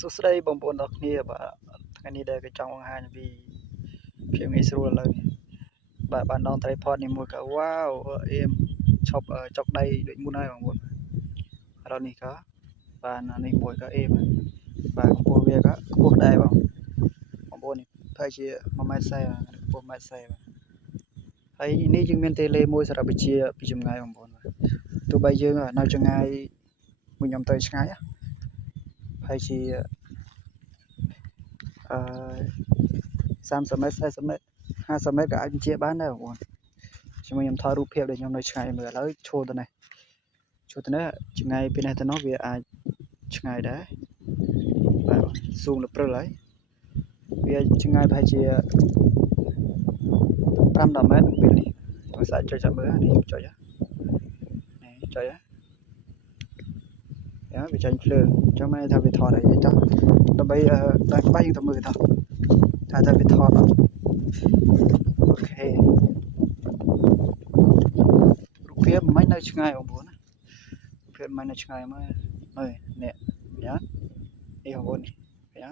សួស្តីបងប្អូនទាំងគ្នាបាទថ្ងៃនេះដែលចង់បង្ហាញពីភាពងាយស្រួលឥឡូវនេះបាទបានដងត្រីផតនេះមួយក៏វ៉ាវអៀមឈប់ចុកដៃដូចមុនហើយបងប្អូនឥឡូវនេះក៏បាននេះមួយក៏អៀមបាទកម្ពស់វាក៏ខ្ពស់ដែរបងប្អូននេះប្រហែលជា1.40 ម៉ែត្រខ្ពស់1.40 ម៉ែត្របាទហើយនេះយើងមានតេឡេមួយសម្រាប់វិជាពីចម្ងាយបងប្អូនទោះបីយើងនៅចម្ងាយមួយខ្ញុំទៅឆ្ងាយប្រហែលជា30 ម៉ែត្រ40 ម៉ែត្រ50 ម៉ែត្រក៏អាចបញ្ជាបានដែរបងប្អូនជាមួយខ្ញុំថតរូបភាពដែលខ្ញុំនៅឆ្ងាយមើលឥឡូវឈរទៅនេះឆ្ងាយពីនេះទៅនោះវាអាចឆ្ងាយដែរបាទស៊ូមដល់ព្រិលហើយវាឆ្ងាយប្រហែលជា5-10 ម៉ែត្រពេលនេះtôi sẽចុចចាំមើលនេះចុចនេះចុចវាចាញ់ភ្លើងអញ្ចឹងមិនថាវាថតអីចុះដើម្បីដល់ក្បាច់យើងទៅមើលតោះថាវាថតអូខេរូបភាពមិននៅឆ្ងាយបងប្អូនណារូបភាពមិននៅឆ្ងាយមើលនេះញ៉ានេះបងប្អូននេះញ៉ា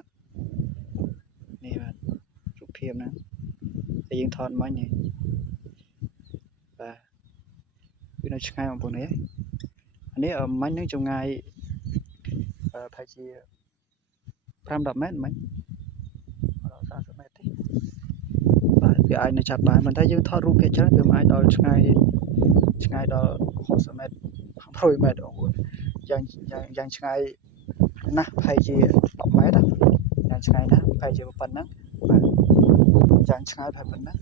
នេះបាទរូបភាពហ្នឹងតែយើងថតមិញនេះបាទវានៅឆ្ងាយបងប្អូននេះមិញហ្នឹងចម្ងាយប្រហែលជា5-10 ម៉ែត្រមិញ30 ម៉ែត្រទេបាទវាអាចនៅចាប់បានប៉ុន្តែយើងថតរូបភាគច្រើនវាមិនអាចដល់ឆ្ងាយដល់60 ម៉ែត្រ100 ម៉ែត្របងប្អូនយ៉ាងឆ្ងាយណាស់ប្រហែលជា10 ម៉ែត្រយ៉ាងឆ្ងាយណាស់ប្រហែលជាប៉ុណ្ណឹងបាទយ៉ាងឆ្ងាយប្រហែលប៉ុណ្ណឹង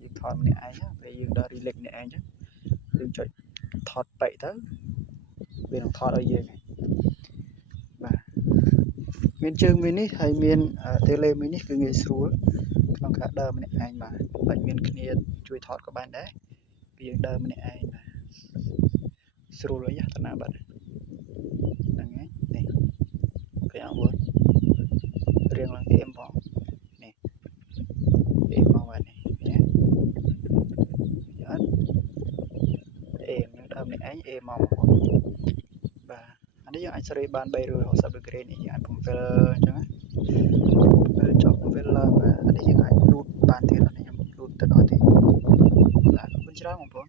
យើងថតម្នាក់ឯងពេលយើងដល់ relax ម្នាក់ឯងចឹងយើងចុចថតបែកទៅវានឹងថតឲ្យយើងបាទមានជើងមួយនេះហើយមានតេឡេមួយនេះគឺងាយស្រួលក្នុងការដើរម្នាក់ឯងបាទបាច់មានគ្នាជួយថតក៏បានដែរពីយើងដើរម្នាក់ឯងបាទស្រួលអីតាណាបាទហ្នឹងហើយនេះគេអង្វររៀងឡើងអៀមផងនេះអៀមមកបាទនេះឃើញទេអត់អៀមយើងដើរម្នាក់ឯងអៀមមកបងប្អូនបាទអានេះយើងអាចសេរីបាន360 degree នេះយើងអាចពំវិលអញ្ចឹងណាពេលចប់វិលឡើងអានេះយើងអាចលូតបានទៀតអានេះខ្ញុំលូតទៅដល់ទីបាទអរគុណច្រើនបងប្អូន